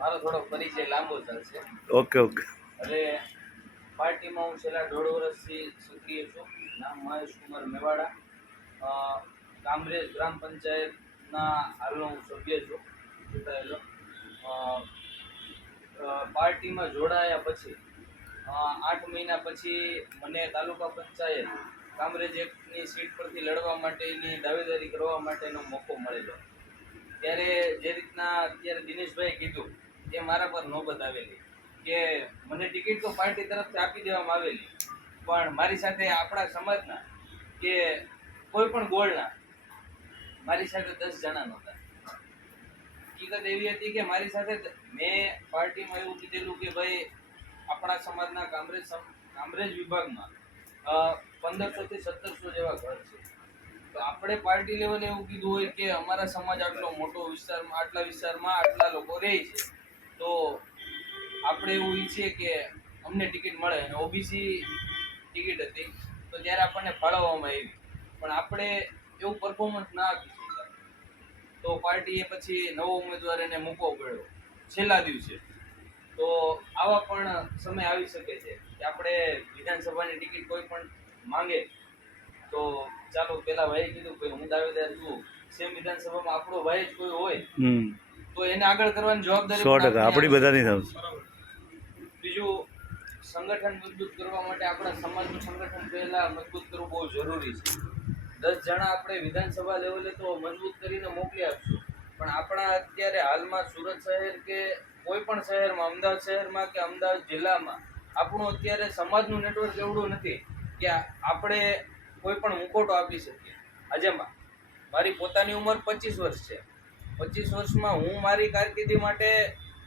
મારો થોડો પરિચય લાંબો ચાલશે. Okay okay. હવે પાર્ટીમાં હું છેલ્લા 1.5 વર્ષથી સક્રિય છું. નામ મહેશ કુમાર મેવાડા. કામરેજ ગ્રામ પંચાયતના હાલનો હું સભ્ય છું, ચૂંટાયેલો. પાર્ટીમાં જોડાયા પછી 8 મહિના પછી મને તાલુકા પંચાયત કામરેજ એકની સીટ પરથી લડવા માટેની દાવેદારી કરવા માટેનો મોકો મળેલો. ત્યારે જે રીતના અત્યારે દિનેશભાઈ કીધું એ મારા પર નોબત આવેલી કે મને ટિકિટ તો પાર્ટી તરફથી આપી દેવામાં આવેલી, પણ મારી સાથે આપણા સમાજના કે કોઈ પણ ગોળના મારી સાથે 10 જણા નહોતા. હકીકત એવી હતી કે મારી સાથે મેં પાર્ટીમાં એવું કીધેલું કે ભાઈ આપણા સમાજના કામરેજ વિભાગમાં 1500 થી 1700 જેવા ઘર છે. તો આપણે પાર્ટી લેવલે એવું કીધું હોય કે અમારા સમાજ આટલો મોટો વિસ્તારમાં આટલા વિસ્તારમાં આટલા લોકો રહે છે, તો આપણે એવું ઈચ્છીએ કે અમને ટિકિટ મળે. અને ઓબીસી ટિકિટ હતી તો ત્યારે આપણને ફાળવવામાં આવી, પણ આપણે એવું પરફોર્મન્સ ના આપી શક્યા. તો પાર્ટીએ પછી નવો ઉમેદવાર એને મૂકવો પડ્યો છેલ્લા દિવસે. તો આવા પણ સમય આવી શકે છે કે આપણે વિધાનસભાની ટિકિટ કોઈ પણ માંગે તો ચાલો પેલા ભાઈ કીધું કે હું દાવેદાર છું, સેમ વિધાનસભામાં આપણો ભાઈ જ કોઈ હોય તો એને આગળ કરવાની જવાબદારી 100% આપણી બધાની થશે. બીજું, સંગઠન મજબૂત કરવા માટે આપણા સમાજનું સંગઠન પહેલા મજબૂત કરવું બહુ જરૂરી છે. 10 જણા આપણે વિધાનસભા લેવલે તો મજબૂત કરીને મોકલી આપશું, પણ આપણા અત્યારે હાલમાં સુરત શહેર કે કોઈ પણ શહેરમાં, અમદાવાદ શહેરમાં કે અમદાવાદ જિલ્લામાં આપણું અત્યારે સમાજનું નેટવર્ક એવડું નથી કે આપણે કોઈ પણ મુખોટો આપી શકીએ. આજે મારી પોતાની ઉંમર 25 વર્ષ છે. 25 વર્ષમાં હું મારી કારકિર્દી માટે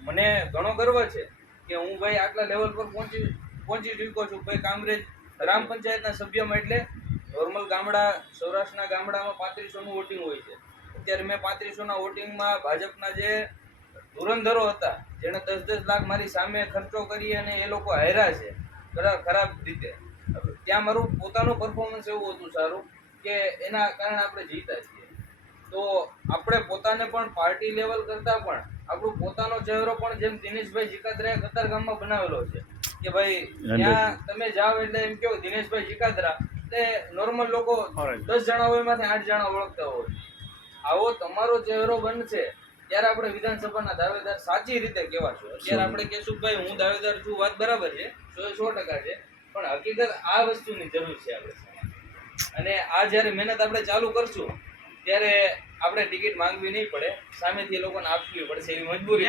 મને ઘણો ગર્વ છે કે હું ભાઈ આટલા લેવલ પર પહોંચી ચૂક્યો છું. ભાઈ કામરેજ ગ્રામ પંચાયતના સભ્યમાં, એટલે નોર્મલ ગામડા સૌરાષ્ટ્રના ગામડામાં 3500નું વોટિંગ હોય છે. અત્યારે મેં 3500ના વોટિંગમાં ભાજપના જે ધુરંધરો હતા જેણે 10-10 લાખ મારી સામે ખર્ચો કરી અને એ લોકો હાર્યા છે ખરાબ રીતે, ત્યાં મારું પોતાનું પરફોર્મન્સ એવું હતું સારું કે એના કારણે આપણે જીત્યા છીએ. તો આપણે પોતાને પણ પાર્ટી લેવલ કરતા પણ આપણો પોતાનો ચહેરો પણ જેમ દિનેશભાઈ જીકાદરાએ કતારગામમાં બનાવેલો છે કે ભાઈ ત્યાં તમે જાઓ એટલે એમ કહો દિનેશભાઈ જીકાદરા, એટલે નોર્મલ લોકો 10 જણા હોય એમાંથી 8 જણા ઓળખતા હોય. આવો તમારો ચહેરો બનશે ત્યારે આપણે વિધાનસભાના દાવેદાર સાચી રીતે કહેવાશું. અત્યારે આપણે કહેશું ભાઈ હું દાવેદાર છું, વાત બરાબર છે, 100% છે, પણ હકીકત આ વસ્તુની જરૂર છે આપણે સમાજ. અને આ જ્યારે મહેનત આપણે ચાલુ કરશું ત્યારે આપણે ટિકિટ માંગવી નહીં પડે, સામેથી એ લોકોને આપવી પડશે એવી મજબૂરી.